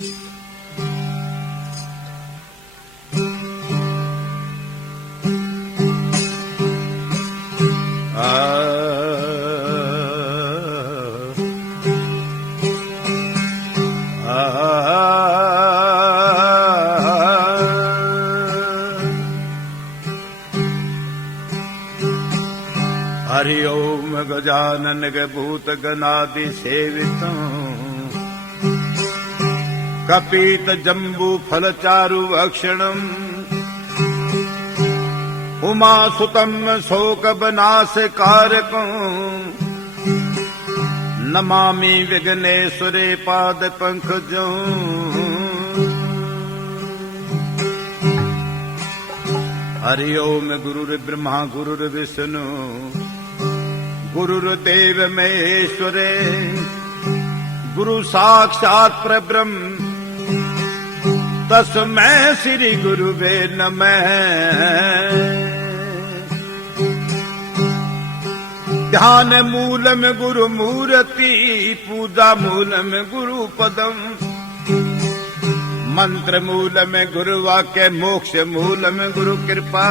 हरि ओम गजानन ग भूत गणादि सेवितं कपीत जम्बू फल चारु अक्षणम् उमा सुतम शोक बनाश कारकं नमामि विघ्नेश्वरे पाद पंकजं। हरि ओम गुरुर्ब्रह्मा गुरुर्विष्णु गुरुर्देव महेश्वरे गुरु साक्षात् परब्रह्म तस्मै श्री गुरुवे नमः। ध्यान मूलम गुरु मूर्ति पूजा मूलम गुरु पदम मंत्र मूलम गुरु वाक्य मोक्ष मूलम गुरु कृपा।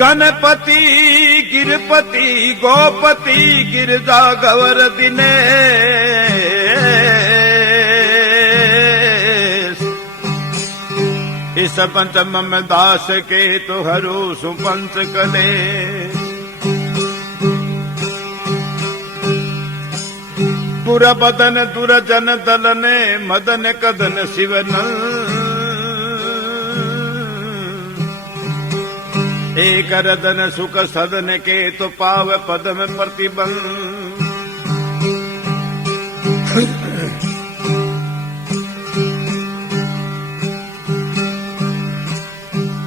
गणपति गिरपति गोपति गिरजा गवर दिनेश इस पंचम दास के तो हरो सुपंच कले। दुरबदन दुरजन दलने मदन कदन शिवन एक रदन सुख सदन के तो पाव पदम प्रतिबंध।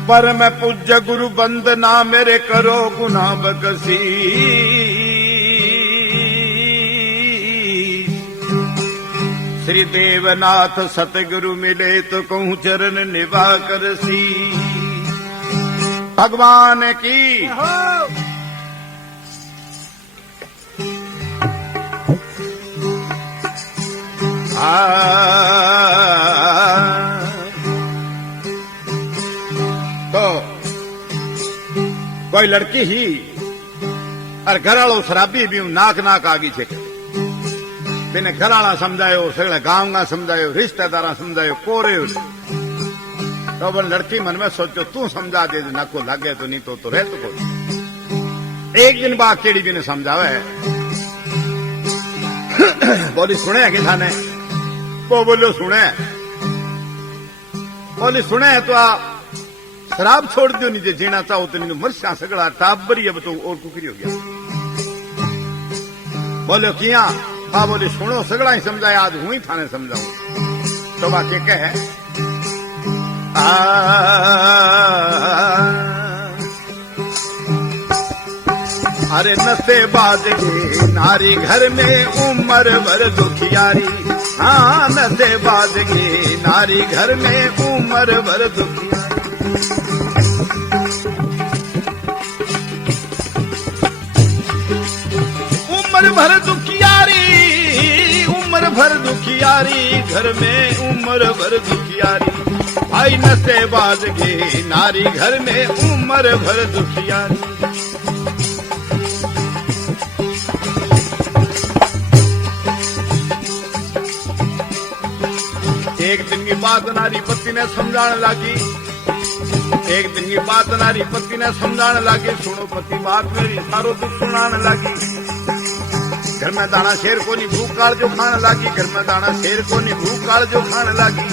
परम पूज्य गुरु बंदना मेरे करो गुना बकसी। श्री देवनाथ सतगुरु मिले तो कहूँ चरण निभा करसी। भगवान की तो कोई लड़की ही और घराड़ो शराबी भी नाक नाक आगी छे। बिने घराड़ा समझायो सगळे गांव का समझायो रिश्तेदारा समझायो कोरे तो वो लड़की मन में सोचो तू समझा दे नको लगे तो नहीं तो रह तो को। एक दिन बाद केड़ी भी ने समझावे बोली सुने कि थाने वो बोलो सुने बोली सुने तो आ शराब छोड़ दियो नीचे जीना चाहो तो नहीं मरसा सगड़ा टाबरी अब तो और कुकरी हो गया। बोलो किया हाँ बोली सुनो सगड़ा ही समझाया आज हूं ही थाने समझाऊं तो बात ये कहे अरे नशे बाज के नारी घर में उम्र भर दुखियारी। हाँ नशे बाज के नारी घर में उम्र भर दुखियारी। उम्र भर दुखियारी उम्र भर दुखियारी घर में उम्र भर दुखियारी। भाई नशे बाज के नारी घर में उम्र भर दुखियारी। एक दिन की बात नारी पति ने समझाने लगी। एक दिन की बात नारी पति ने समझाने लगी। सुनो पति बात मेरी सारो दुख सुनाने लगी। घर में दाना शेर को नहीं भूख काल जो खाने लगी। घर में दाना शेर को नहीं भूख काल जो खाने लगी।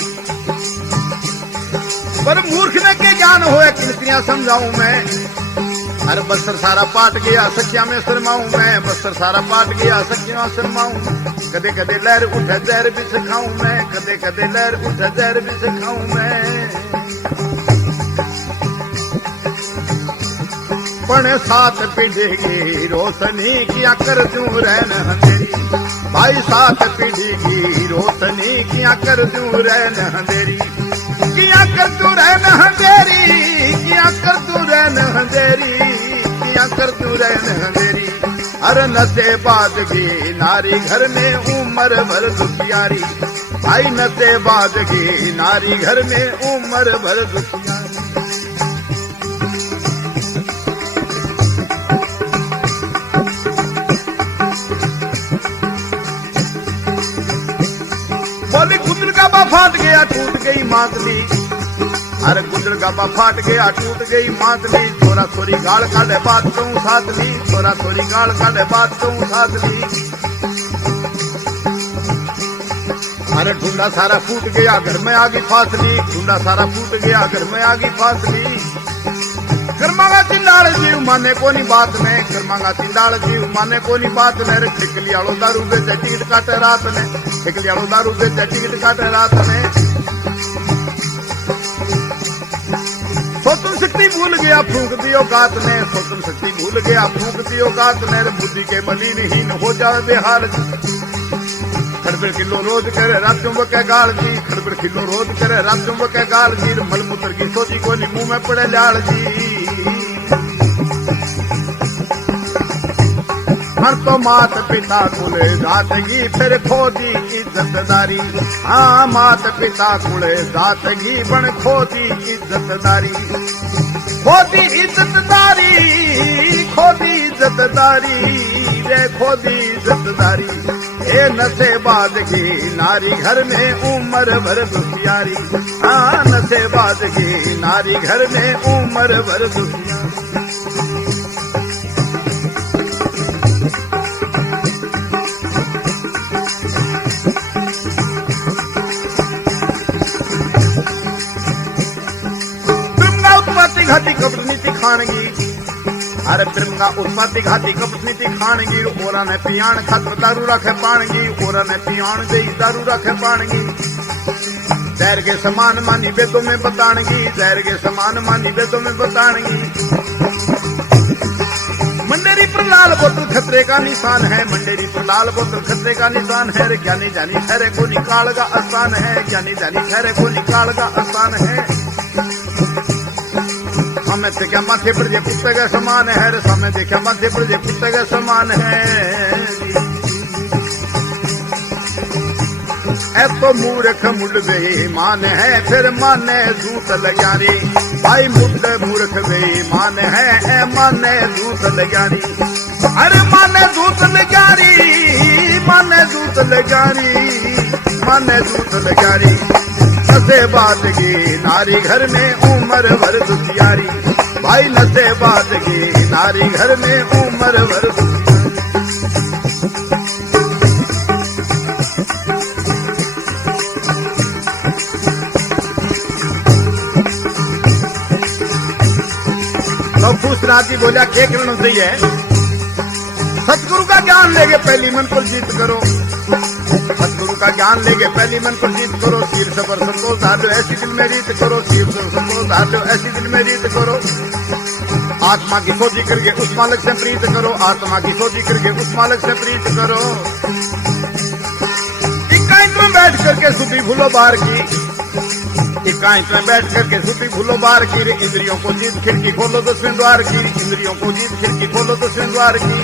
पर मूर्ख ने के ज्ञान होए कितनियां समझाऊं मैं। अरे बस्तर सारा पाट गया सखिया में शर्माऊं मैं। बस्तर सारा पाट गया सखिया में शर्माऊं। कदे कदे लहर उठे जहर भी सिखाऊं मैं। कदे कदे लहर उठे जहर भी सिखाऊं मैं। पण साथ पीढ़ी की रोशनी किया कर दूं रहन अंधेरी। भाई साथ पीढ़ी की रोशनी किया कर दूं रहन अंधेरी। किया कर तू रहन अंधेरी। किया कर तू रहन अंधेरी। किया कर तू रहन अंधेरी। अरे नशे बादगी नारी घर में उम्र भर दुखियारी, भाई नशे बादगी नारी घर में उम्र भर दुखियारी। बोली गुदड़ गाबा फाट गया टूट गई मातली, अरे गुदड़ गाबा फाट गया टूट गई मातली, थोड़ा थोड़ी गाल काले बात कहूं साथली, थोड़ा थोड़ी गाल काले बात कहूं साथली। अरे ढूंढा सारा फूट गया घर में आगी फासली, ढूंढा सारा फूट गया घर में आगी फासली। कर्मागा चिंडाल जीव माने कोनी बात में, कर्मागा चिंडाल जीव माने कोनी बात में। रे ठिकलियालो दारू बेचे टिकट काटे रात में, ठिकलियालो दारू बेचे टिकट काटे रात में। सोचन शक्ति भूल गया फूंक दियो गात में, सोचन शक्ति भूल गया फूंक दियो गात में। बुद्धि के मलिनहीन हो जाए बेहाल, खड़बड़ किलो रोज करे रात चुंबक के गाल जी, खड़बड़ किलो रोज करे रात चुंबक के गाल जी। मलमूत्र की सोची कोनी मुंह में पड़े लाल जी। हर तो मात पिता कुले दातगी फिर खोदी इज्जतदारी, हाँ मात पिता कुले दातगी बन खोदी इज्जतदारी, खोदी इज्जतदारी, खोदी इज्जतदारी रे खोदी इज्जतदारी। ए नशे बादगी नारी घर में उम्र भर दुखियारी, हाँ नशे बादगी नारी घर में उम्र भर दुखियारी। घाटी कपट नीति खानगी, अरे प्रेम का उत्पत्ति घाटी कपट नीति खानगी। ओरा ने पियान खातर दारू रखे पानगी, ओरा ने पियान दे दारू रखे पानगी। जहर के समान मानी वेदों में बतानगी, जहर के समान मानी वेदों में बतानगी। मंडेरी पर लाल बोतल खतरे का निशान है, मंडेरी पर लाल बोतल खतरे का निशान है। रे ज्ञानी जानी ठहरे को निकाल का आसान है, ज्ञानी जानी ठहरे को निकाल का आसान है। सामने देखा माथे पर जे कुत्ते के समान है, रे सामने देखा माथे पर जे कुत्ते के समान है। ए तो मूर्ख मुड़ बेईमान है फिर माने झूठ लगानी, भाई मुद्दे मूर्ख बेईमान है ए माने झूठ लगानी। अरे माने झूठ लगानी, माने झूठ लगानी, माने झूठ लगानी। नशे बादगी नारी घर में उम्र भर दुखियारी, भाई नशे बादगी नारी घर में उम्र भर दुखियारी। तो फूसनाथ जी बोला क्या करना चाहिए? सतगुरु का ज्ञान लेके पहली मन पर जीत करो, सतगुरु का ज्ञान लेके पहली मन पर जीत करो। सिर सबर संतोष धार लो ऐसी दिल में रीत करो, सिर सबर संतोष धार लो ऐसी दिल में रीत करो। आत्मा की सोची करके उस मालिक से प्रीत करो, आत्मा की सोची करके उस मालिक से प्रीत करो। एकांत में बैठ करके सुधी भूलो बाहर की, एकांत में बैठ करके सुधी भूलो बाहर की। इंद्रियों को जीत खिड़की खोलो 10वें द्वार की, इंद्रियों को जीत खिड़की खोलो 10वें द्वार की।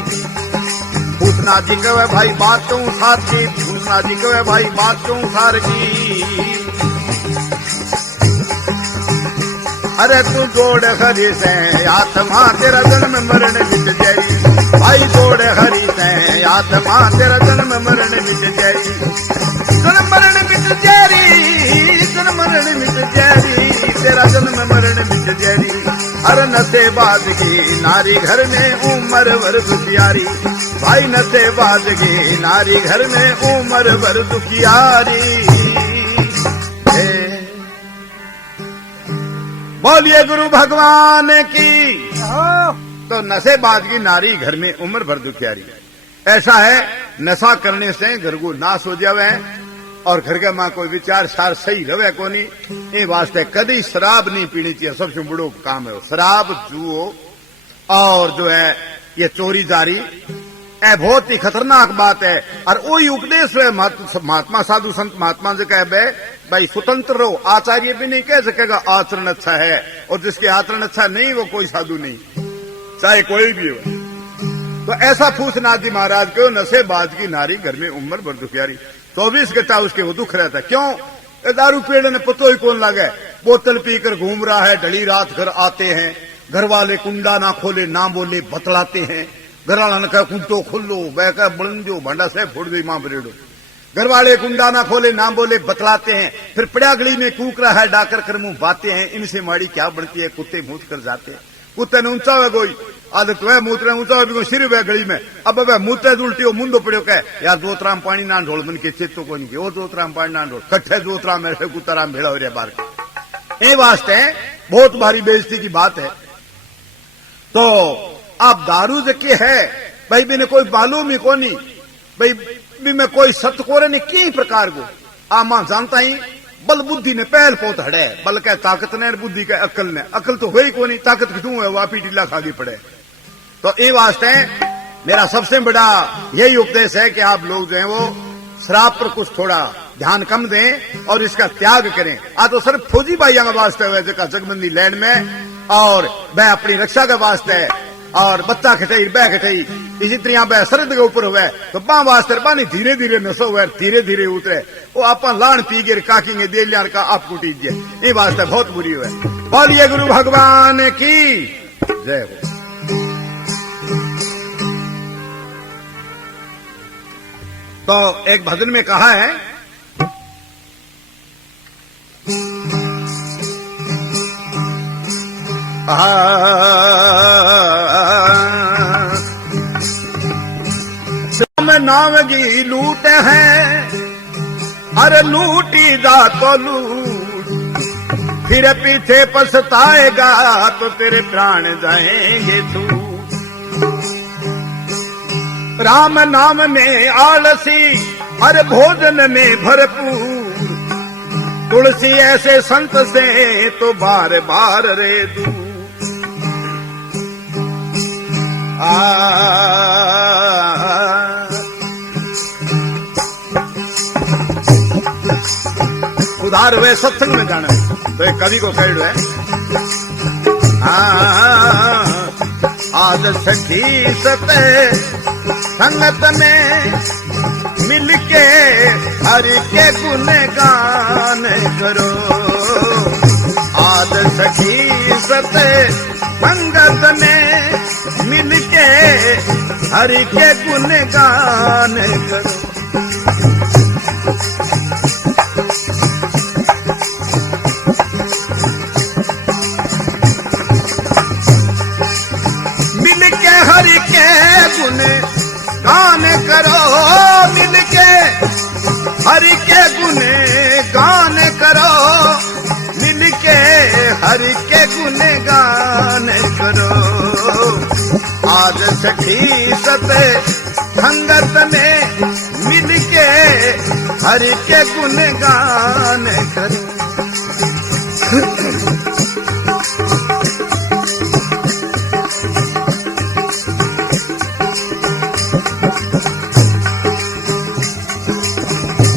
पूछना जी कहे भाई बात कहूं सार की, पूछना जी कहे भाई बात कहूं सार की। अरे तू जोड़ हरी से आत्मा तेरा जन्म मरण मिट जाई, भाई जोड़ हरी से आत्मा तेरा जन्म मरण मिट जाई। जन्म मरण मिट जाई, जन्म मरण मिट जाई, तेरा जन्म मरण मिट जाई। अरे नशे बादगी नारी घर में उम्र भर दुखियारी, भाई नशे बादगी नारी घर में उम्र भर दुखियारी। बोलिए गुरु भगवान की। तो नशे बादगी नारी घर में उम्र भर दुखियारी। ऐसा है नशा करने से घर को नाश हो जावे और घर के मां कोई विचार सार सही रवे को नहीं। ये वास्ते कभी शराब नहीं पीनी चाहिए, सबसे बड़ो काम है शराब जुओ और जो है ये चोरी जारी, ये बहुत ही खतरनाक बात है। और वही उपदेश है महात्मा साधु संत महात्मा जो कह भाई स्वतंत्र रहो। आचार्य भी नहीं कह सकेगा आचरण अच्छा है, और जिसके आचरण अच्छा नहीं वो कोई साधु नहीं, चाहे कोई भी हो। तो ऐसा पूछनाथ जी महाराज को नशेबाज की नारी घर में उम्र भर दुखियारी 24 घंटा उसके वो दुख रहता है। क्यों? दारू पेड़ ने पतो ही कौन लगे, बोतल पीकर घूम रहा है, ढली रात घर आते हैं, घर वाले कुंडा ना खोले ना बोले बतलाते हैं, घर वाला ने कहा कुंटो खुल्लो बहका बड़ंजो भांडा से फोड़ दे मां बरेडो, घर वाले कुंडा ना खोले ना बोले बतलाते हैं। फिर पड़ागली में कूक रहा है डाकर कर मुंह बातें हैं, इनसे माड़ी क्या बढ़ती है, कुत्ते मूत कर जाते हैं। कुत्ते ने ऊंचा हुआ कोई आदत वह मूत्र ऊंचा हुआ सिर वह गली में, अब वह मूत्र उल्टी हो मुंडो पड़ो कह यार दो त्राम पानी ना ढोल बन के चेतो को नहीं, वो दो त्राम पानी ना ढोल कट्ठे दो त्राम ऐसे कुत्ताराम भेड़ा हो रहा बार के। ये वास्ते बहुत भारी बेइज्जती की बात है। तो आप दारू जके है भाई बिने कोई मालूम ही कोनी भाई भी मैं कोई सत्य कोरे ने की प्रकार को आ मां जानता ही बल बुद्धि ने पहल पोत हड़े, बल के ताकत ने बुद्धि के अकल ने, अकल तो हुई को नहीं, ताकत क्यों है वापी ढीला खागी पड़े। तो ये वास्ते मेरा सबसे बड़ा यही उपदेश है कि आप लोग जो है वो शराब पर कुछ थोड़ा ध्यान कम दें और इसका त्याग करें। आ तो सिर्फ फौजी भाइयों का वास्ते है जगह जगबंदी लैंड में, और वह अपनी रक्षा का वास्ते है, और बच्चा खटई बह खटई इसी तरह बह सरद के ऊपर हुआ तो बां वास्ते बानी धीरे धीरे नसो हुआ धीरे धीरे उतरे वो आप लाण पी गे काकेंगे दे लिया का आप कुटीजिए, ये वास्ते बहुत बुरी हुआ। बोलिए गुरु भगवान की जय हो। तो एक भजन में कहा है नाम की लूट है अरे लूटी जा तो लूट, फिर पीछे पछताएगा तो तेरे प्राण जाएंगे तू। राम नाम में आलसी अरे भोजन में भरपूर, तुलसी ऐसे संत से तो बार बार रे दूर। उधार हुए सत्संग में जाना तो एक कवि को कह रहे आज सखी सते संगत में मिलके हरि के गुण गान करो। आज सखी सते संगत में मिलके हरि के गुण गान करो। मिलके हरि के गुण गान करो, मिलके हरि के गुण गान करो, मिलके हरि के गुण गान करो। आज सखी सते संगत में मिलके हरि के गुण गान करो।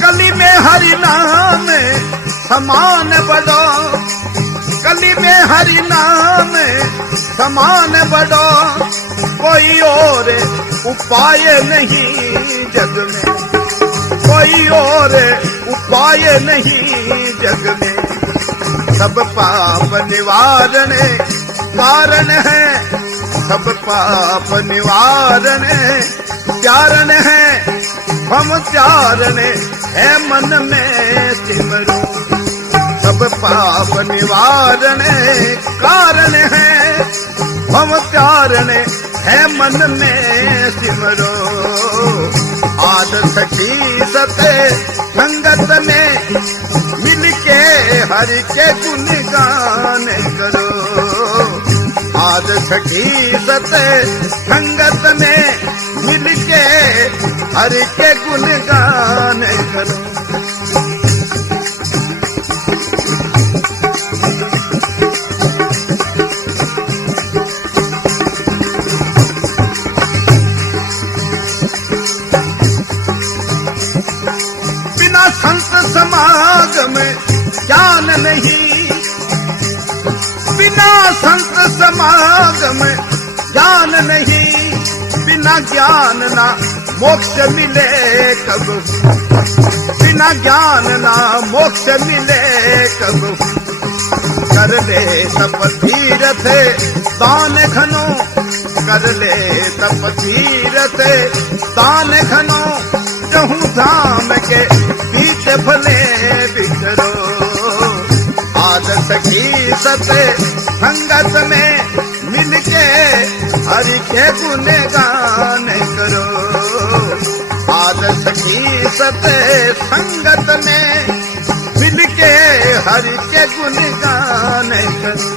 कली में हरि नाम समान बढ़ो, कली में हरि नाम समान बढ़ो, कोई और उपाय नहीं जग में, कोई और उपाय नहीं जग में। सब पाप निवारण कारण है, सब पाप निवारण कारण है, हम चारण है मन में सिमरो। सब पाप निवारण कारण है, हम चारण है मन में सिमरो। आज सखी सते संगत में मिलके हरि के गुण गान करो। आज सखी सते संगत में मिलके हरि के गुण गान करो। बिना संत समागम ज्ञान नहीं, बिना संत समागम ज्ञान नहीं, बिना बिना ज्ञान ना मोक्ष मिले कब, बिना ज्ञान ना मोक्ष मिले कब। कर ले तप तीरथ दान घनो, कर ले तप तीरथ दान घनो। जहूँ धाम के बीच भले बिचरो, आज सखी सत संगत में मिलके हरि के गुण गान करो। आज सखी सत संगत में मिलके हरि के गुण गान करो।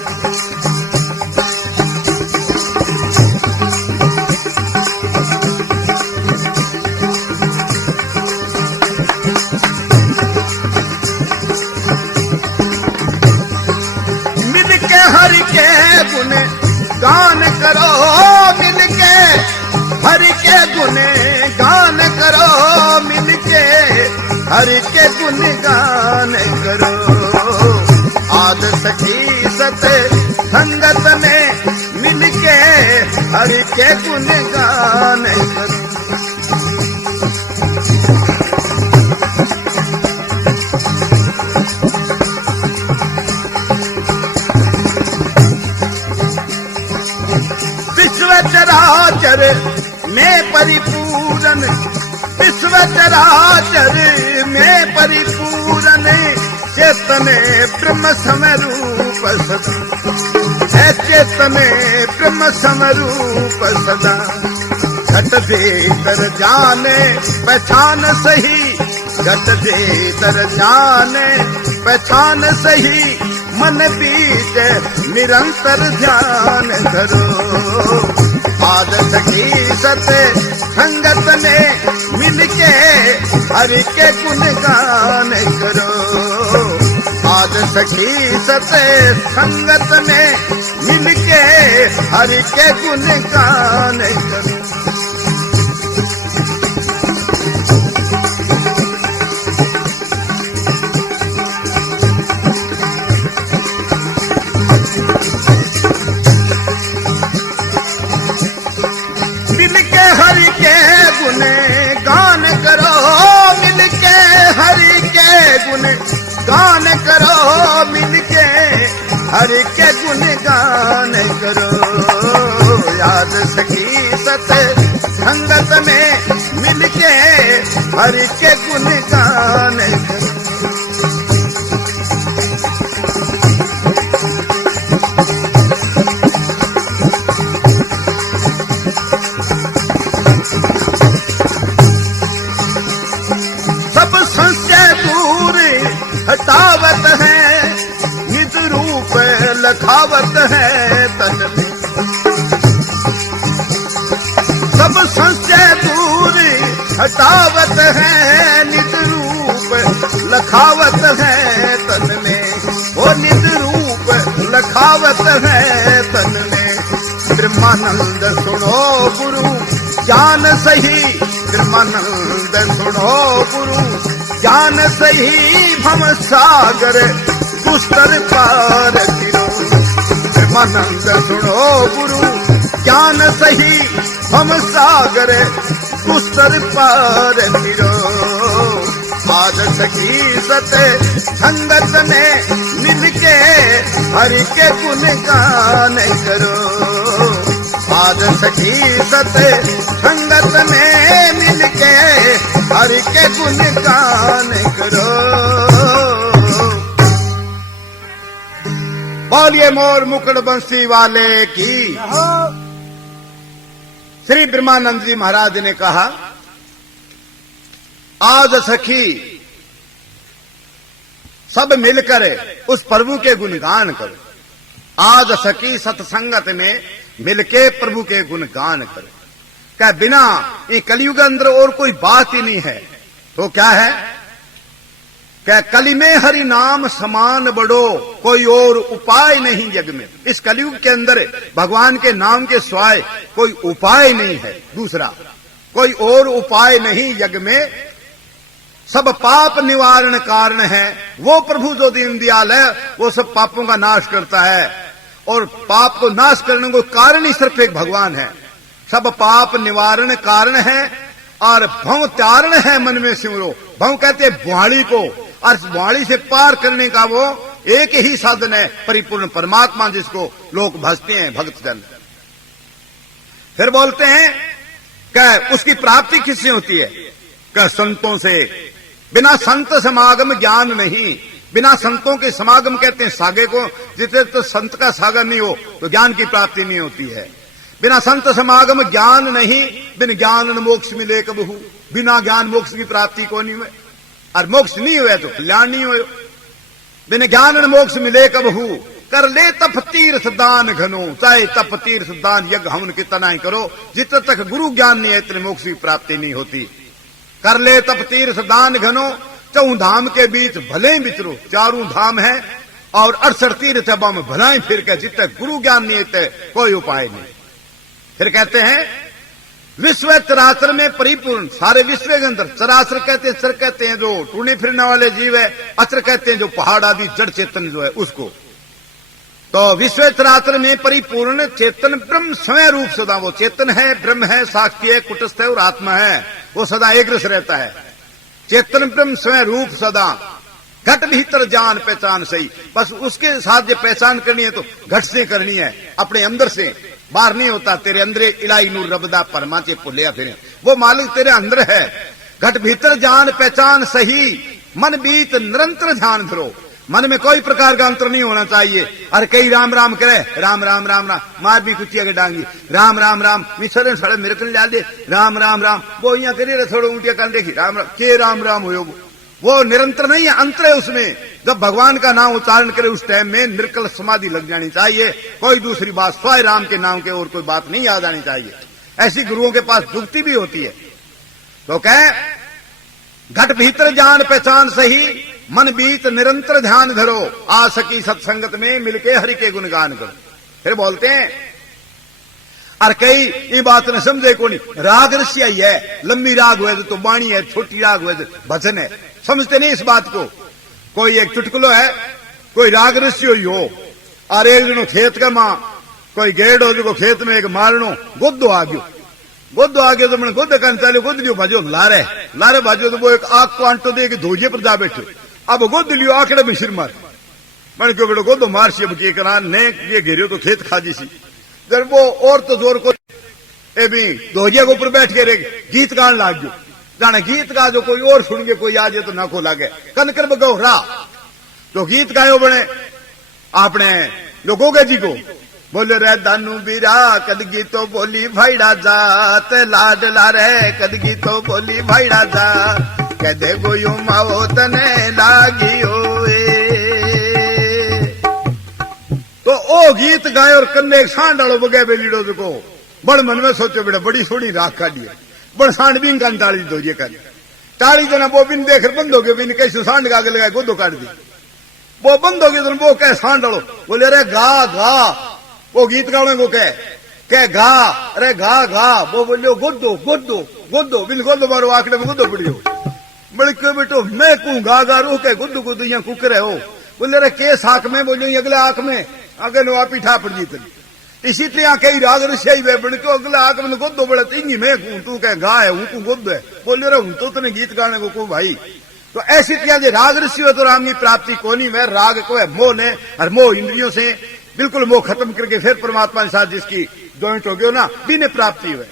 गान करो मिलके हरि के गुण गान करो, मिलके हरि के गुण गान करो। आज सखी सत संगत में मिलके हरि के गुण गान करो। चराचर में परिपूरन, विश्व चराचर में परिपूरन, चेतने ब्रह्म समरूप सदा, है चेतने ब्रह्म समरूप सदा। घट भीतर जाने पहचान सही, घट भीतर जाने पहचान सही। मन बीच निरंतर ध्यान करो। आज सखी सत संगत में मिलके हरि के गुण गान करो। आज सखी सत संगत में मिलके हरि के गुण गान करो। गान करो मिलके हरि के गुण गान करो। याद सखी सत संगत में मिलके हरि के गुण गान करो। सब संशय दूर हटावत है, निज रूप लखावत है तन में। सब संशय दूर हटावत है, निज रूप लखावत है तन में। वो निज रूप लखावत है तन में। ब्रह्मानंद सुनो गुरु ज्ञान सही, ब्रह्मानंद सुनो गुरु ज्ञान सही। भव सागर दुस्तर पार फिरो, ब्रह्मानंद सुनो गुरु ज्ञान सही। भव सागर दुस्तर पार फिरो। आज सखी सत संगत में मिलके हरि के गुण गान करो। आज सखी सत संगत में मिलके हरि के गुण गान करो। बोलिए मोर मुकुट बंसी वाले की। श्री ब्रह्मानंद जी महाराज ने कहा, आज सखी सब मिलकर उस प्रभु के गुणगान करो। आज सखी सत्संगत में मिलके प्रभु के गुणगान करो। क्या बिना ये कलयुग अंदर और कोई बात ही नहीं है तो क्या है? क्या कली में हरि नाम समान बड़ो, कोई और उपाय नहीं जग में। इस कलयुग के अंदर भगवान के नाम के सिवाय कोई उपाय नहीं है। दूसरा कोई और उपाय नहीं जग में। सब पाप निवारण कारण है। वो प्रभु जो दीन दयाल है वो सब पापों का नाश करता है। और पाप को नाश करने को कारण ही सिर्फ एक भगवान है। सब पाप निवारण कारण है और भव त्यारण है मन में सिमरो। भव कहते हैं भुआड़ी को, और भुआड़ी से पार करने का वो एक ही साधन है, परिपूर्ण परमात्मा, जिसको लोग भजते हैं भक्तजन। फिर बोलते हैं कि उसकी प्राप्ति किससे होती है? कि संतों से। बिना संत समागम ज्ञान नहीं। बिना संतों के समागम कहते हैं सागे को, जिसे तो संत का सागर नहीं हो तो ज्ञान की प्राप्ति नहीं होती है। बिना संत समागम ज्ञान नहीं, बिन ज्ञान मोक्ष मिले कबहू। बिना ज्ञान मोक्ष की प्राप्ति को नहीं हुए, और मोक्ष नहीं हुए तो कल्याण नहीं हुए। बिन ज्ञान मोक्ष मिले कबहू, कर ले तप तीर्थ दान घनो। चाहे तप तीर्थ दान यज्ञ हवन कितना ही करो, जितने तक गुरु ज्ञान नहीं है इतने मोक्ष की प्राप्ति नहीं होती। कर ले तप तीर्थ दान घनो, चौ धाम के बीच भले ही विचरो। चारों धाम है और 68 तीर्थ हम भलाई फिर के, जितने गुरु ज्ञान नहीं है कोई उपाय नहीं। फिर कहते हैं विश्व चराचर में परिपूर्ण। सारे विश्व के अंदर चराचर कहते हैं, चर कहते हैं जो टूने फिरने वाले जीव है, अचर कहते हैं जो पहाड़ आदि जड़ चेतन जो है उसको। तो विश्व चराचर में परिपूर्ण चेतन ब्रह्म स्वयं रूप सदा, वो चेतन है, ब्रह्म है, साक्षी है, कुटस्थ है और आत्मा है, वो सदा एक रस रहता है। चेतन ब्रह्म स्वयं रूप सदा, घट भीतर जान पहचान सही। बस उसके साथ जो पहचान करनी है तो घट से करनी है, अपने अंदर से, बाहर नहीं होता। तेरे अंदर इलाई नूर रबदा परमाचे पुलिया फिर, वो मालिक तेरे अंदर है। घट भीतर जान पहचान सही, मन बीत निरंतर ध्यान धरो। मन में कोई प्रकार का अंतर नहीं होना चाहिए। और कई राम राम करे, राम राम राम राम, मार भी कुचिया के डांगी, राम राम राम मिसर सड़े मेरे को ला दे, राम राम राम, वो यहाँ करिए थोड़ा ऊँटिया कर देखी, राम राम के राम राम हो। वो निरंतर नहीं है, अंतर है उसमें। जब भगवान का नाम उच्चारण करे उस टाइम में निर्कल समाधि लग जानी चाहिए। कोई दूसरी बात स्वयं राम के नाम के और कोई बात नहीं याद आनी चाहिए। ऐसी गुरुओं के पास जुक्ति भी होती है। तो कह घट भीतर जान पहचान सही, मन बीत निरंतर ध्यान धरो। आ सकी सत्संगत में मिलके हरि के गुणगान करो। फिर बोलते हैं और कई ये बात न समझे को नहीं, राग रसिया ही है। लंबी राग हुए तो बाणी है, छोटी राग हुए तो भजन है। समझते नहीं इस बात को। कोई एक चुटकुलो है, कोई राग रसियो ही हो, और एक दिन खेत का मां कोई गेड़ हो जो खेत में एक मारनो गोदो आ गयो। गोदो आ गयो तो मैंने गोद कर चलो, गोद लियो भाजो, लारे लारे भाजो। तो वो एक आग को आंटो दे के धोइये पर जा बैठो। अब गोद लियो आंकड़े में सिर मार, मैंने क्यों बेटो गोदो मार सी बची करा ने ये घेरियो तो खेत खाजी सी। जब वो और तो जोर को ए भी धोइये के ऊपर बैठ के रे गीत गान लाग गयो। जाने गीत गा जो कोई और सुन के कोई आ जाए तो ना को लागे। कनकर बगो रा तो गीत गायो बने आपने लोगों के जी को बोले रे दानू बीरा कदगी तो बोली भाईड़ा जात लाडला रे कदगी तो बोली भाईड़ा जा कदे गोयो माओ तने लागियो। तो ओ गीत गायो और कन्ने एक सांड डालो बगे बेलीडो को बड़ मन में सोचो बेटा बड़ी सोनी राख काटी है। बड़ सांड बिन कान टाली दो ये कर टाली जना वो बिन देख बंद हो गए बिन कैसे सांड का आगे लगाए गोदो काट दी। वो बंद हो गए तो वो कह सांड डालो बोले अरे गा गा। वो गीत गाने को कह गा अरे गा गा। वो बोलियो गोदो गोदो गोदो बिन गोदो मारो आंकड़े में गोदो पड़ियो। बड़े क्यों बेटो मैं कू गा गा रो के गुद्दू गुद्दू यहाँ कुकरे हो। बोले अरे केस आंख में बोलियो अगले आंख में आगे नो आप ठा पड़ जीत। इसी तरह कई राग रशियाई वे बन के अगले आंख में गोदो बड़े तींगी मैं कू तू कह गा है हूँ गोदो है। बोले अरे हूँ तो तने गीत गाने को भाई। तो ऐसी तरह जो राग ऋषि हो तो राम की प्राप्ति कोनी में राग को है मोह ने और मोह इंद्रियों से बिल्कुल मोह खत्म करके फिर परमात्मा के साथ जिसकी ज्वाइंट हो गई ना बिन प्राप्ति हुए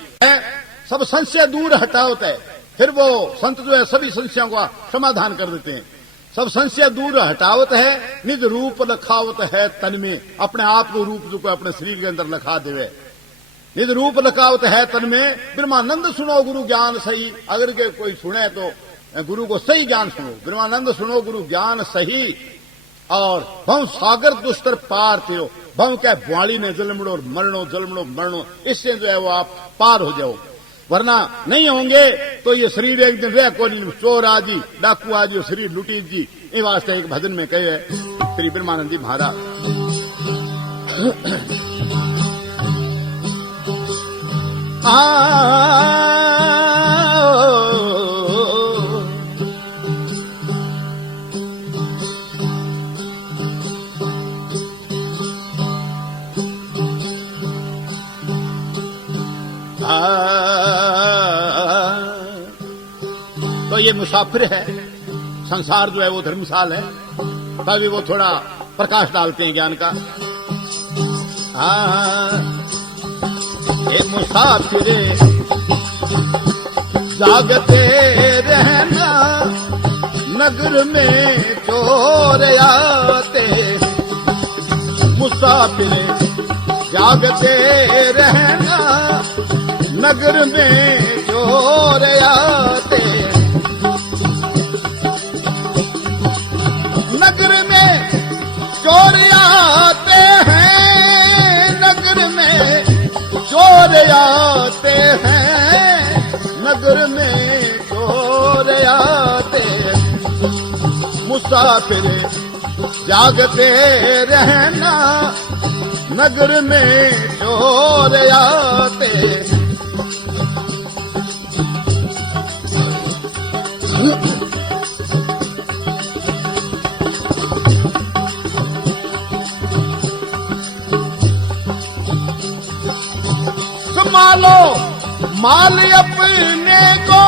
सब संशय दूर हटावता है। फिर वो संत जो है सभी संशयों का समाधान कर देते हैं। सब संशय दूर हटावत है निज रूप लखावत है तन में। अपने आप को रूप जो अपने शरीर के अंदर लखा देवे निज रूप लखावत है तन में। ब्रह्मानंद सुनो गुरु ज्ञान सही। अगर के कोई सुने तो गुरु को सही ज्ञान सुनो। ब्रह्मानंद सुनो गुरु ज्ञान सही। और भव सागर दुस्तर पार थे भव क्या बुआड़ी ने जलमड़ो जलमड़ो मरणो इससे जो है वो आप पार हो जाओ। वरना नहीं होंगे तो ये शरीर एक दिन रह को चोर आजी डाकू आजी शरीर लुटी जी। ये वास्ते एक भजन में कहे श्री ब्रह्मानंद जी महाराज मुसाफिर है, संसार जो है वो धर्मशाल है, तभी वो थोड़ा प्रकाश डालते हैं ज्ञान का। ये मुसाफिर जागते रहना, नगर में चोर आते। मुसाफिर जागते रहना, नगर में चोर आते। नगर में चोर आते हैं, नगर में चोर आते हैं, नगर में चोर आते। मुसाफिर जागते रहना, नगर में चोर आते। संभालो माल अपने को,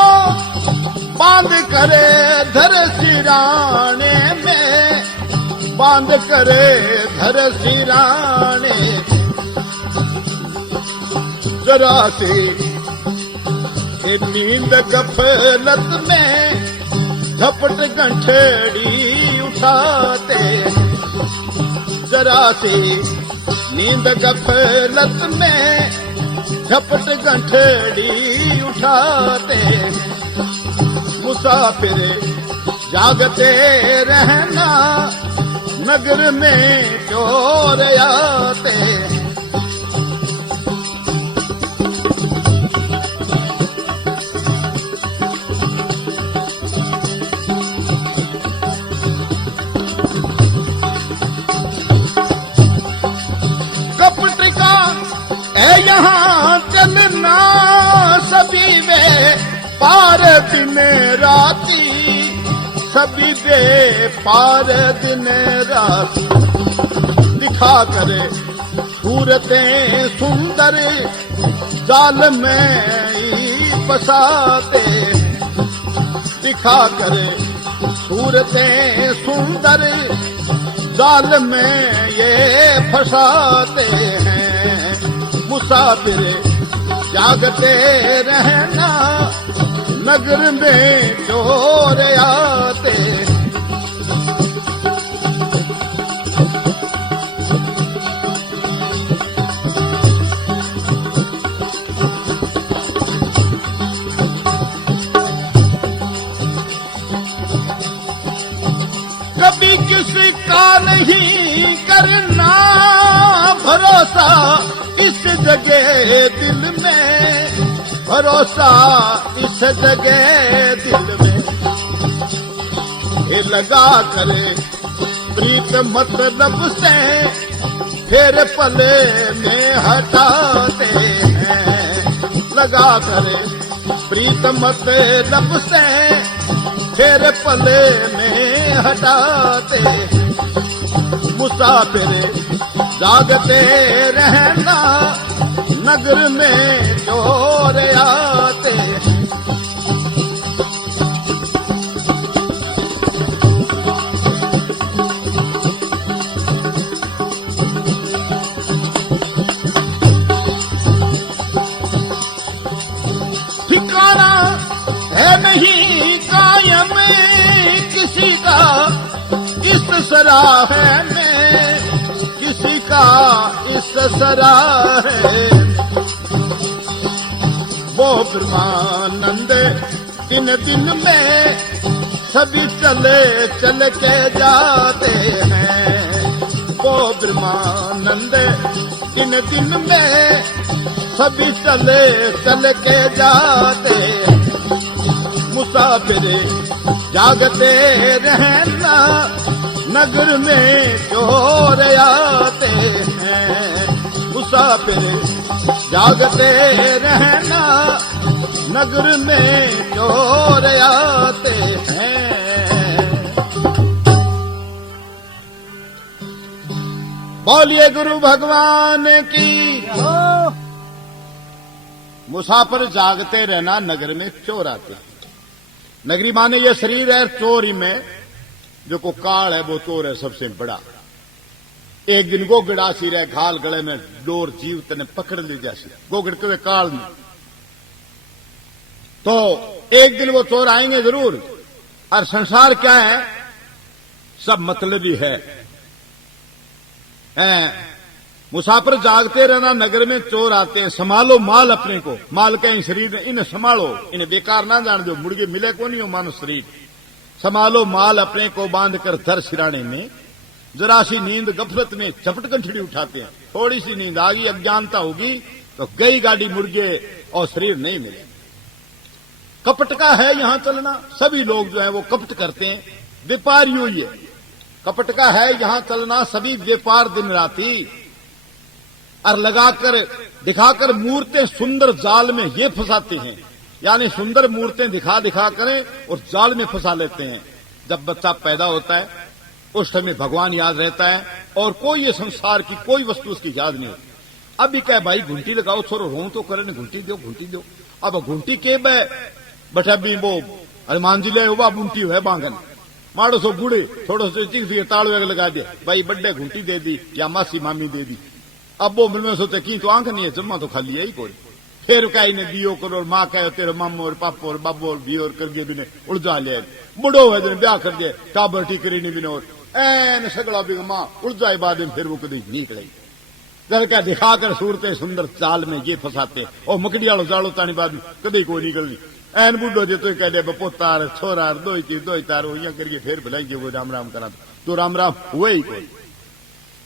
बांध करे धर सिराने में, बांध करे धर सिराने। जरा सी नींद गफलत में, झपट गंठड़ी उठाते। जरा सी नींद गफलत में, झपट गंठड़ी उठाते। मुसाफिर जागते रहना, नगर में चोर आते। कपट का है यहाँ चलना, सभी वे पार दिन राती, सभी वे पार दिन राती। दिखा करे सूरतें सुंदर, जाल में ही फंसाते। दिखा करे सूरतें सुंदर, जाल में ये फंसाते हैं। मुसाफिर जागते रहना, नगर में चोर आते। कभी किसी का नहीं करना भरोसा, इस जगह दिल में भरोसा, इस जगह दिल में। ये लगा करे प्रीत मतलब से, फिर पले में हटाते हैं। लगा करे प्रीत मतलब से, फिर पले में हटाते। मुसाफिर जागते रहना, नगर में चोर आते। ठिकाना है नहीं कायम किसी का, इस सराहे में किसी का इस सराहे। वो ब्रह्मानंद दिन दिन में सभी चले चल के जाते हैं। वो ब्रह्मानंद दिन दिन में सभी चले चल के जाते। मुसाफिर जागते रहना, नगर में चोर आते हैं। मुसाफिर जागते रहना, नगर में चोर आते हैं। बोलिए गुरु भगवान की। मुसाफिर जागते रहना, नगर में चोर आते हैं। नगरी माने ये शरीर है, चोरी में जो को काल है वो चोर है सबसे बड़ा। एक दिन गोगड़ा सी रहे घाल गले में डोर जीव तने पकड़ ली जैसे गोगड़ के काल में, तो एक दिन वो चोर आएंगे जरूर। और संसार क्या है, सब मतलबी है। मुसाफिर जागते रहना, नगर में चोर आते हैं। संभालो माल अपने को, माल के इन शरीर में इन्हें संभालो, इन्हें बेकार ना जान दो, मुर्गे मिले को नहीं हो मानो शरीर। संभालो माल अपने को बांध कर धर सिराने में, जरा सी नींद गफलत में झपट कंठड़ी उठाते हैं। थोड़ी सी नींद आ गई, अज्ञानता होगी तो गई गाड़ी मुर्गे और शरीर नहीं मिले। कपट का है यहां चलना, सभी लोग जो है वो कपट करते हैं, व्यापारी हुई है। कपट का है यहां चलना, सभी व्यापार दिन राती, और लगाकर दिखाकर मूर्तें सुंदर जाल में ये फंसाते हैं। यानी सुंदर मूर्तें दिखा दिखा करें और जाल में फंसा लेते हैं। जब बच्चा पैदा होता है उस समय भगवान याद रहता है और कोई ये संसार की कोई वस्तु उसकी याद नहीं होती। अभी क्या भाई घुंटी लगाओ छोरो, रो तो करे, घुंटी दो घुंटी दो। अब घुंटी के बठा भी वो हनुमान जी ले हुआ बुंटी है बांगन माड़ो सो बूढ़े थोड़ो सो चिक ताड़ू लगा दे, भाई बड्डे घुंटी दे दी या मासी मामी दे दी। अब वो मिल में सोचे की तो आंख नहीं है, जम्मा तो खाली है ही कोई। फिर कहीं ने दियो करो, माँ कहे तेरे मामो और पापो और बाबो और भी और करके भी उलझा ले, बुढ़ो है ब्याह कर दिया काबर टीकरी नहीं भी और एन सगड़ा भी माँ उलझाए बाद में फिर वो कभी निकलेगी। घर का दिखाकर सूरते सुंदर चाल में ये फंसाते और मकड़ियालो जाड़ो तानी बाद में कभी कोई निकल एन बुढ़ो जो तो कह दे पोतार छोरार दो तार यहाँ करके फिर बुलाएंगे वो राम राम करा तो राम राम हुए ही कोई।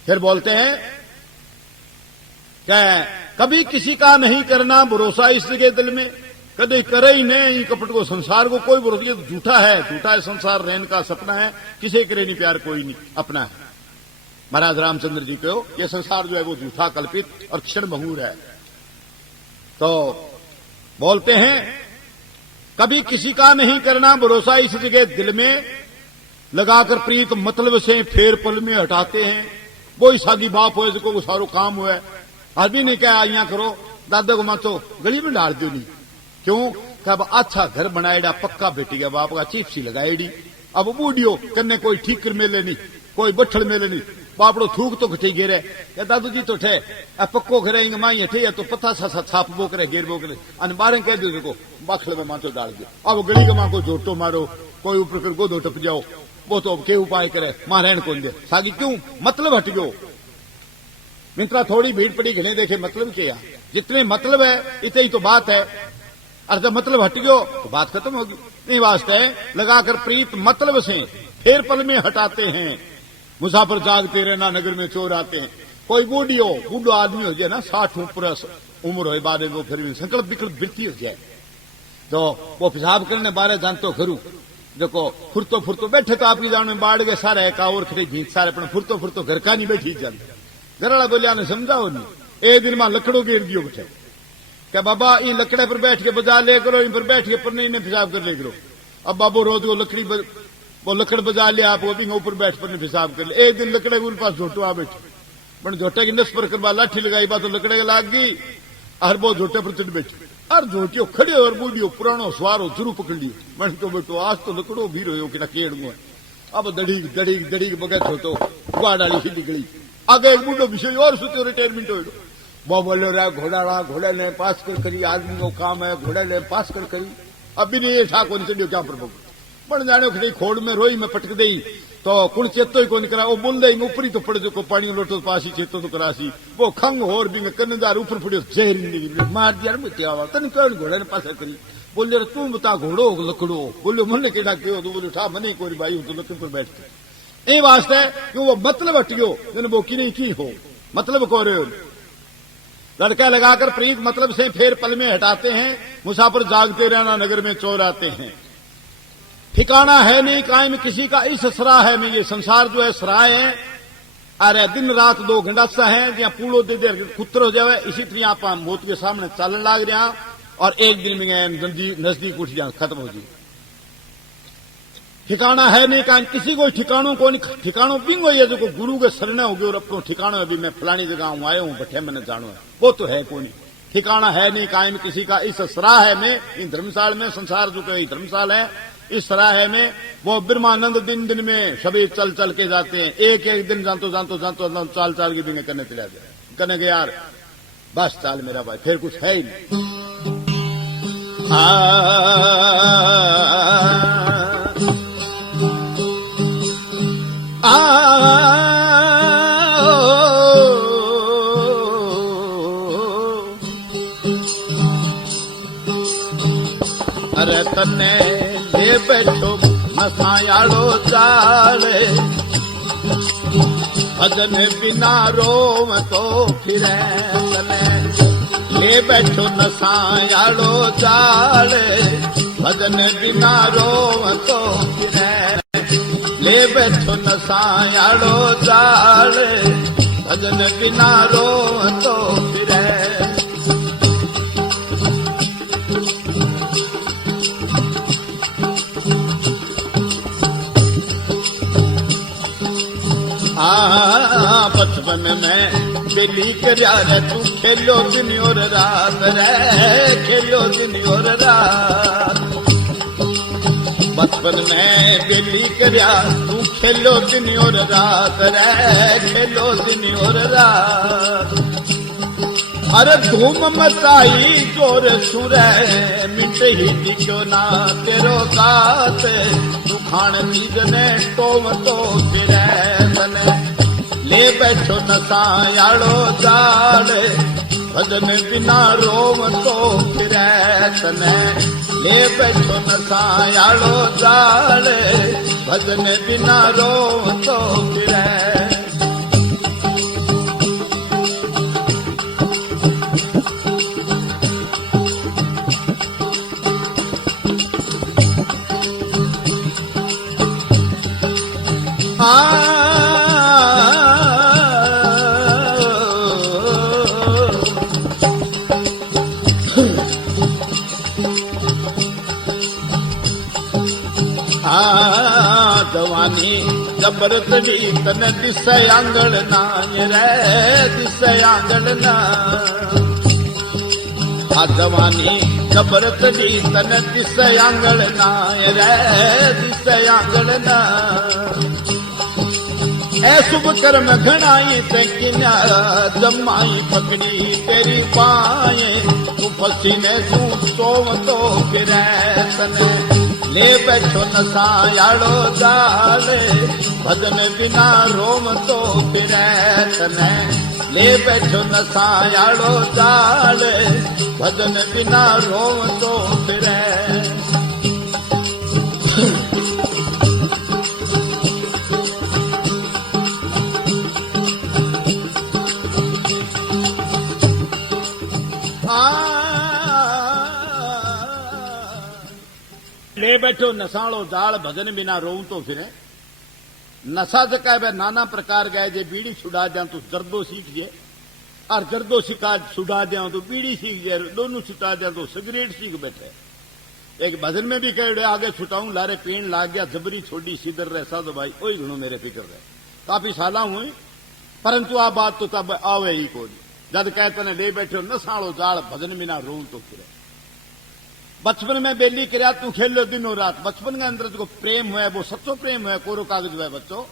फिर बोलते हैं क्या कभी किसी का नहीं करना भरोसा इसके दिल में, कभी करे ही नहीं कपट को संसार को कोई भरोसा। ये झूठा है संसार, रहन का सपना है, किसी करे नहीं प्यार कोई नहीं अपना है। महाराज रामचंद्र जी को ये संसार जो है वो झूठा कल्पित और क्षण भंगुर है। तो बोलते हैं कभी किसी का नहीं करना भरोसा इस जगह दिल में, लगाकर प्रीत मतलब से फेर पल में हटाते हैं। वो सागी बाप हो जिसको वो सारो काम हुआ है, आदमी ने क्या यहाँ करो दादा को माचो गली में डाल दो नहीं क्यों, कब अच्छा घर बनाएड़ा पक्का बेटी का बाप का चिप्सी लगाएड़ी। अब बूढ़ियो कन्ने कोई ठीक कर मेले नहीं, कोई बठड़ मेले नहीं, बापड़ो थूक तो घटे गिरे या दादू जी तो ठे पक्को घरे माई ठे या तो पता सा छाप बो करे गिर बो करे अन बारे कह दो देखो बाखड़ में माचो डाल दिया। अब गली का मां को जोटो मारो, कोई ऊपर कर गोदो टप जाओ, वो तो के उपाय करे मां रहन कौन दे सागी क्यों मतलब हट गयो। मित्रा थोड़ी भीड़ पड़ी घने देखे मतलब क्या, जितने मतलब है इतनी ही तो बात है, और जब मतलब हट गयो तो बात खत्म होगी। नहीं वास्ते लगाकर प्रीत मतलब से फेर पल में हटाते हैं। मुसाफिर जागते रहना, नगर में चोर आते हैं। कोई बूढ़ो आदमी हो जाए ना 60 ऊपर उम्र हो बाद वो फिर भी संकल्प विकल्प वृत्ति हो जाए तो वो पेशाब करने बारे जानतो करूं देखो फुरतो बैठे तो आपकी जान में बाढ़ गए सारे एक और खड़े घींच सारे अपने फुरतो घर का नहीं बैठी जाते। घर वाला बोलिया ने समझाओ नहीं, एक दिन मां लकड़ों गिर दियो बैठे क्या बाबा इन लकड़े पर बैठ के बजा ले करो, इन पर बैठ के पर नहीं पेशाब कर ले करो। अब बाबू रोज वो वो लकड़ बजा लिया आप वो भी ऊपर बैठ पर पेशाब कर ले। एक दिन लकड़े के पास झोटो आ बैठे पर झोटे की नस पर करवा लाठी लगाई बात तो लकड़े के लाग गई और वो झोटे पर चढ़ बैठे और झोटियो खड़े और बूढ़ियो पुरानो स्वारो जरूर पकड़ लियो। मन तो बेटो आज तो लकड़ो भी रहो कि केड़ अब दड़ी बगैर छोटो गुआ डाली ही निकली। आगे एक बूढ़ो विषय और सोचो रिटायरमेंट हो वो बोलो रहा घोड़े ने पास कर करी, आदमी को काम है घोड़े ने पास कर करी। अभी नहीं ठा कौन चढ़ियो क्या प्रभु पण जाने खड़ी खोड़ में रोई में पटक दई तो कुण चेतो ही कौन करा वो बोल दे ऊपर ही तो पड़ जो पानी लोटो पासी चेतो तो करासी वो खंग होर भी कन्नदार ऊपर पड़ियो जहर मार दिया मिट्टिया तन कौन घोड़े ने पास करी। बोले तू बता घोड़ो लकड़ो, बोलो मन केड़ा कहो तो बोलो ठा मने कोई भाई तो लकड़ पर बैठते ए वास्ते क्यों वो मतलब हटियो जन वो की नहीं की हो मतलब को रहे हो। लड़का लगाकर प्रीत मतलब से फेर पल में हटाते हैं। मुसाफिर जागते रहना, नगर में चोर आते हैं। ठिकाना है नहीं कायम किसी का इस सराह है में, ये संसार जो है सराय है अरे दिन रात 2 घंटा है जहाँ पूलो दे दे कुत्र हो जाए इसी तरह आप मौत के सामने चलन लाग रहा और एक दिन में नजदीक उठ जाए खत्म हो जाए। ठिकाना है नहीं कायम किसी को ठिकानों को नहीं, ठिकानों बिंगो ये जो गुरु के शरण हो गए और अपनो ठिकाना अभी मैं फलानी जगह हूं आया हूं बैठे मैंने जानो है वो तो है कोई नहीं। ठिकाना है नहीं कायम किसी का इस सराह है में, इन धर्मशाल में संसार जो कहे धर्मशाल है इस राह में वो ब्रह्मानंद दिन दिन में सभी चल चल के जाते हैं। एक एक दिन जानतो चाल चाल के दिन करने चले जाते हैं। कहने के यार बस चाल मेरा भाई, फिर कुछ है ही नहीं। अरे तने ले बैठो नसायालो चाले, भजन बिना रोम तो फिरे। तने ले बैठो नसायालो चाले, भजन बिना रोम तो फिरे। ले बैठो नसायालो चाले, भजन बिना रोम तो फिरे। बचपन में बेली करया रे तू खेलो दिन और रात रे, खेलो दिन और रात। बचपन में बेली करया तू खेलो दिन और रात रे, खेलो दिन और रात। अरे धूम मचाई जोर सुरे, मिट ही दिखो ना तेरो साथ। तू खान चीज ने टोम तो फिरे। तने ले बैठो नसायालो चाले, भजन बिना रोम तो फिरे। तने ले बैठो नसायालो चाले, भजन बिना रोम तो फिरे। जवानी जबरदस्ती तन दिसे आंगल ना रे, दिसे आंगल ना। जवानी जबरदस्ती तन दिसे आंगल ना रे, दिसे आंगल ना। ऐ शुभ कर्म घणाई ते किन्या, जमाई पकड़ी तेरी पाए। तू पसीने तू सोम तो फिरे। तने ले बैठो नसायालो चाले, भजन बिना रोम तो फिरे। तने ले बैठो नसायालो चाले, भजन बिना रोम तो फिरे। ले बैठो नसालो जाल, भजन बिना रोऊं तो फिरे। नशा जका है नाना प्रकार गए। जे बीड़ी छुड़ा दिया तो जर्दो सीख जे, और जर्दो सिखा छुड़ा दिया तो बीड़ी सीख जाए। दोनों छुटा दिया तो सिगरेट सीख बैठे। एक भजन में भी कह आगे छुटाऊं लारे पीण लाग गया, जबरी छोड़ी सीधर रहे साधो भाई ओही घणो मेरे फिक्र रहे। काफी साल हुई परंतु आ बात तो तब आवे ही कोई। जद कहते ने ले बैठो नसालो जाल, भजन बिना रोऊं तो फिरे। बचपन में बेली करया तू खेलो दिनों रात। बचपन के अंदर जो प्रेम हुआ है वो सच्चो प्रेम हुआ, कोरो कागज हुआ बच्चों।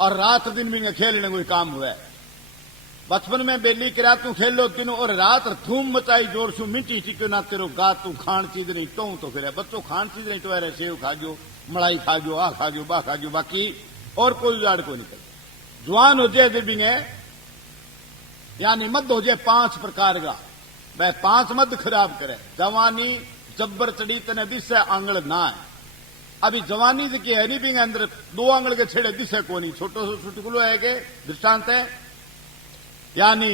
और रात दिन में खेलने कोई काम हुआ है। बचपन में बेली करया तू खेलो दिनों और रात, धूम मचाई जोर सु मिट्टी टिक्यो ना तेरो गा। तू खान चीज नहीं टों तो फिर बच्चों खान चीज नहीं टोए रहे। सेव खाजो, मलाई खाजो, आ खाजो, बा खाजो, बाकी और कोई उजाड़ को निकल। जवान हो जाए दिबिंगे यानी मद हो जाए 5 प्रकार का, वह 5 मद खराब करे। जवानी जब्बर चढ़ी तने दिसे आंगल ना है। अभी जवानी के हरी भी अंदर 2 आंगल के छेड़े दिसे को नहीं। छोटो सो छुटकुलो है के दृष्टांत है। यानी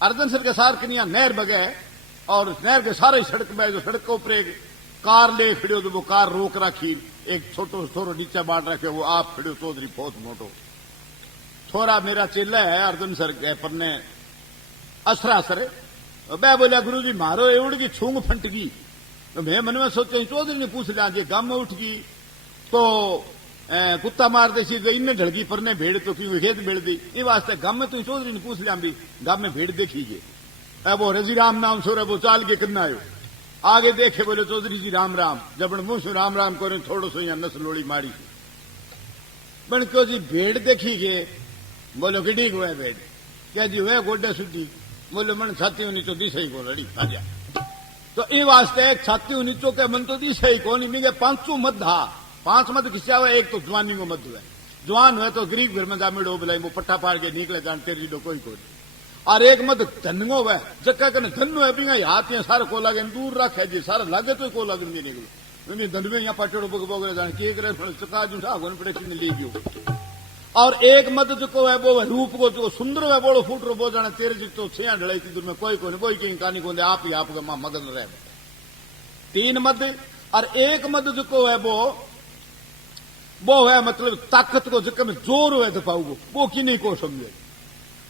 अर्जन सर के सार कनिया नहर बगे और नहर के सारे सड़क में जो सड़क के ऊपर एक कार ले फिड़ो तो वो कार रोक रखी। एक छोटो थोड़ो नीचे बांट रखे, वो आप फिड़ो चौधरी बहुत मोटो। थोड़ा मेरा चेला है अर्जुन सर के परने असरा सर। मैं बोलिया गुरु जी मारो एवड़ की छूंग फंट गई। तो मैं मन में सोचा चौधरी ने पूछ लिया जी गांव में उठ गई तो कुत्ता मार दे सी इन्हें ढड़गी परने भेड़ तो क्यों खेत भेड़ दी। ये वास्ते गांव में तो चौधरी ने पूछ लिया भी गांव में भेड़ देखीजिए। अब वो रजीराम नाम सोरे वो चाल के कितना आयो। आगे देखे बोले चौधरी जी राम राम, जबन मुंह से राम राम करे थोड़ो सो यहाँ नसलोड़ी मारी बन क्यों जी भेड़ देखी के बोलो कि ठीक हुआ भेड़ क्या जी हुआ गोडे सुधी बोलो मन छाती होनी तो दिशा ही को लड़ी आजा तो ये वास्ते एक छाती होनी चो के मन तो दिशा ही को नहीं मिले पांचों मत हा 5 मत किसा हुआ, एक तो जवानी को मत हुआ, जवान हुआ तो गरीब घर में जामिड़ो बुलाई वो पट्टा पाड़ के निकले जान तेरी दो कोई और एक मत धनगो वह जक्का कने धनो है बिंगा हाथ या सारा को लागे दूर रखे जी सारा लागे तो को लागे नहीं निकलो धन में यहाँ पाटोड़ो बग बग जान के करे चका जुठा गोन पड़े किने ले गयो और एक मत जो को है वो रूप को जो सुंदर है बोलो फूट रो बो जाने तेरे जी तो छे ढलाई की दूर में कोई कोई कोई की कहानी को आप ही आपका मां मगन रहे 3 मत और एक मत जो को है वो है मतलब ताकत को जिक में जोर है दबाऊ वो की नहीं को समझे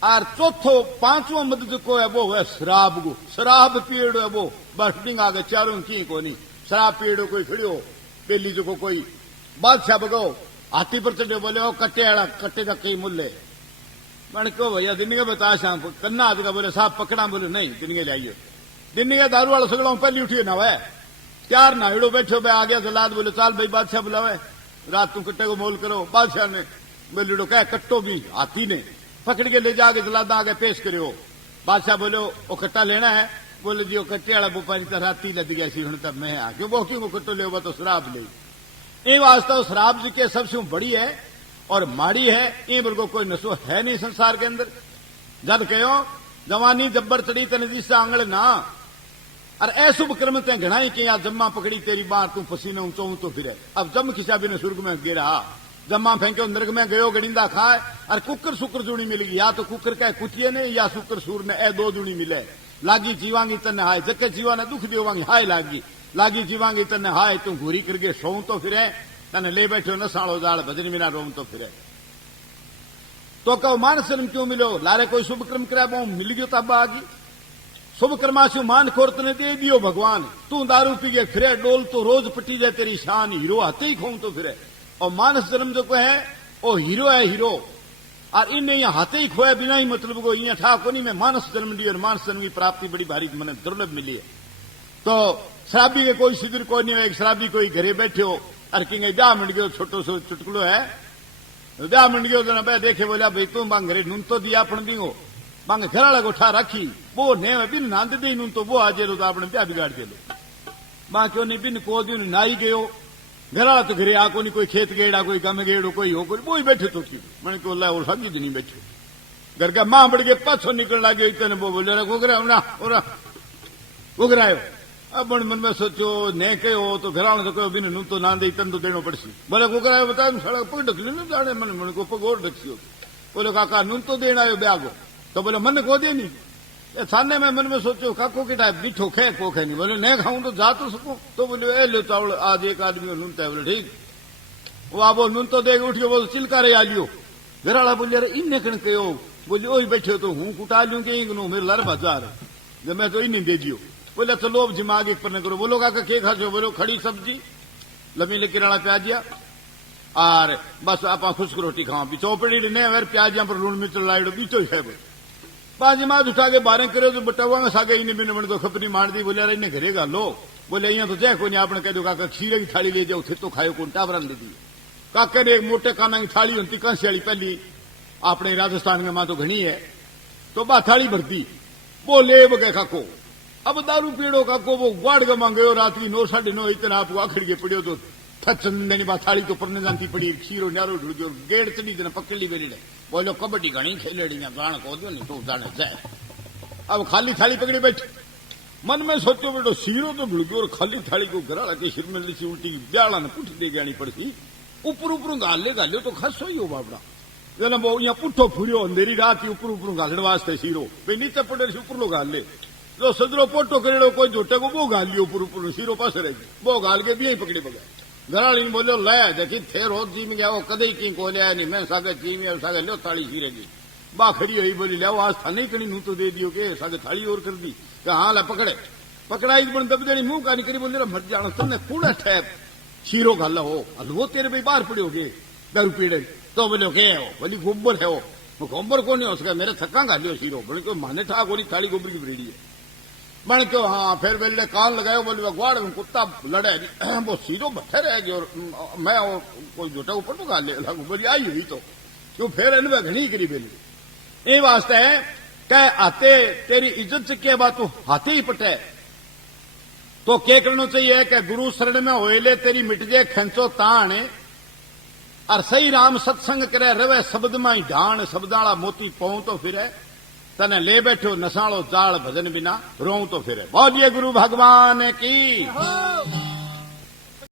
और चौथो 5वां मत जो है वो है शराब को, शराब पिएड़ो है वो बर्फिंग आगे चारों की को नहीं शराब पिएड़ो कोई खड़ियो पहली जो कोई बादशाह बगाओ हाथी पर चढ़े बोले ओ कट्टे आड़ा कट्टे का कई मूल्य मैंने क्यों भैया दिन के बता शाम कन्ना आज का बोले साहब पकड़ा बोले नहीं दिन के लाइए दिन के दारू वाला सगड़ा पहली उठिए ना वह त्यार ना हिड़ो बैठो भाई आ गया जलाद बोले चाल भाई बादशाह बुलावे रात तुम कट्टे को मोल करो बादशाह ने बोले कह कट्टो भी हाथी ने पकड़ के ले जाके जलादा आगे पेश करो बादशाह बोले वो कट्टा लेना है बोले जी वो कट्टे वाला बुपारी तो राती लद गया सी हूं तब मैं आ क्यों वो क्यों कट्टो ले तो शराब ले ये वास्तव शराब जी के सबसे बड़ी है और माड़ी है ये बिल्कुल कोई नशो है नहीं संसार के अंदर जब कहो जवानी जब्बर चढ़ी तेने दिशा आंगल ना और ऐसुभ कर्म ते घनाई के यहाँ जम्मा पकड़ी तेरी बार तू पसीने ऊंचो तो फिरे अब जम खिसा भी ने सुर्ग में गिरा जम्मा फेंको नर्क में गयो गड़िंदा खाए और कुकर सुकर जुड़ी मिल गई या तो कुकर कह कुटिये ने या सुकर सूर ने ए 2 जुड़ी मिले लागी जीवांगी तने हाय जके जीवा ने दुख देवांगी हाय लागी जीवांगी तने हाय तू घूरी करके सो तो फिरे तने ले बैठो नसाड़ो जाड़ भजन बिना रोम तो फिरे तो कहो मान शर्म क्यों मिलो लारे कोई शुभ कर्म करा वो मिल गयो तब आगी शुभ कर्माशु मान खोर तने दे दियो भगवान तू दारू पी के फिरे डोल तो रोज पटी जाए तेरी शान हीरो हाथे ही खोम तो फिरे और मानस जन्म जो है वो हीरो है हीरो और इन्हें यहाँ हाथे ही खोया बिना ही मतलब को यहाँ ठा को नहीं मैं मानस जन्म दी और मानस जन्म की प्राप्ति बड़ी भारी मैंने दुर्लभ मिली है तो शराबी के कोई सिद्धर कोई नहीं हो एक शराबी कोई घरे बैठे हो और कि ब्याह मिल गयो छोटो सो चुटकुलो है ब्याह मिल गयो तो ना देखे बोला भाई तुम बांग घरे नून तो दिया अपन दी बांग घर वाला को उठा रखी वो ने बिन नांद दे नून तो वो आज तो आपने ब्याह बिगाड़ दे लो बां क्यों नहीं बिन को दिन नाई गयो घरा तो घरे आको नहीं कोई खेत गेड़ा कोई गम गेड़ो कोई हो कोई वो ही बैठे तो की मैंने को ला वो सगी दिन बैठे घर का मां बढ़ के पाछो निकल लगे इतने वो बोले गोगरा ना गोगरायो अब मन में सोचो ने कहो तो घरा तो कहो बिन नू तो ना दे तन तो देनो पड़सी बोले गोगरायो बता सड़क पग ढक ले जाने मन को पगोर ढकसी बोले काका नून तो देना आयो ब्यागो तो बोले मन को दे नहीं थाने में मन में सोचो काको के टाइप बीठो खे को खे नहीं बोले नहीं खाऊं तो जा तो सकूं तो बोले ए लो चावल आज एक आदमी नून है बोले ठीक वो आप नून तो देख उठियो बोले चिलका रे आ लियो घराला बोले अरे इन्ने कण कहो बोले ओ बैठे तो हूं कुटा लूं के नो मेरे लर बाजार जब मैं तो इन्हें दे दियो बोले चलो अब दिमाग एक पर करो बोलो काका के खाजो बोलो खड़ी सब्जी लमी ले किराना प्याजिया और बस आप खुश्क रोटी खाओ चौपड़ी ने प्याजिया पर लूण मिर्च लाइडो बीचो है बाजी माज उठा के बारे करे तो बटावा सागे इन्हें बिन बन तो खपरी मार दी बोले इन्हें घरेगा लो बोले यहाँ तो जय को नहीं आपने कह दो काका खीरे की थाली ले जाओ फिर तो खाओ कौन टावरन दे दी काका ने एक मोटे काना की थाली होती कंसियाली पहली अपने राजस्थान में मां तो घनी है तो बा थाली भरती वो ले गए काको अब दारू पीड़ो काको वो ग्वाड़ ग मांगो रात की 9 साढ़े 9 इतना आपको आखिर के पड़ियो तो थचंदनी बा थाली तो परने जानती पड़ी खीरो न्यारो ढूंढ गयो गेड़ चढ़ी देना पकड़ ली बेली बोलो कबड्डी घनी खेलेड़ी गाण को दो नहीं तो जाने जाए अब खाली थाली पकड़ी बैठी मन में सोचो बेटो सीरो तो ढूंढ गयो और खाली थाली को घराला के सिर में लीसी उल्टी ब्याला ने पुठ दे जानी पड़ती ऊपर ऊपर गाले तो खसो ही हो बापड़ा जना वो यहाँ पुठो फूरियो अंधेरी रात ही ऊपर गालड़ वास्ते सीरो भाई नीचे पड़े ऊपर लो गाल ले जो सजरो पोटो करेड़ो कोई झोटे को वो गाल लियो ऊपर सीरो पास रहेगी वो गाल के भी यही पकड़ी पकड़े घराली ने बोलो लाया देखी थे रोज जी में गया वो कदे की को लिया नहीं मैं सागे जी में सागे लो थाली सीरेगी बा खड़ी हुई बोली लिया आज थाने कड़ी नू तो दे दियो के सागे थाली और कर दी हाँ ला पकड़ाई दब देनी मुंह का निकली बोले मर जाना तुमने कूड़ा ठैप शीरो गाला हो वो तेरे भाई बाहर पड़े हो गए दारू पीड़े तो बोलो के हो बोली गोबर है वो गोबर कौन है उसका मेरे थका गालियो शीरो बोले को माने ठा गोली थाली गोबर की ब्रेडी है बन क्यों हाँ फिर वेले कान लगायो बोले गुआड़ में कुत्ता लड़े वो सीधो बैठे रह गयो और मैं और कोई जोटा ऊपर तो गाल लगू बोली आई हुई तो क्यों फिर इनमें घनी करी बेली ये वास्ते है कह आते तेरी इज्जत से क्या बात तू हाथी ही पटे तो क्या करना चाहिए कि गुरु शरण में होएले तेरी मिट जाए खेचो ताण और सही राम सत्संग करे रवे शब्द में ही ढाण शब्दाला मोती पौ तो फिरे तने ले बैठो नसालो जाल भजन बिना रो तो फिरे बोलिए गुरु भगवान की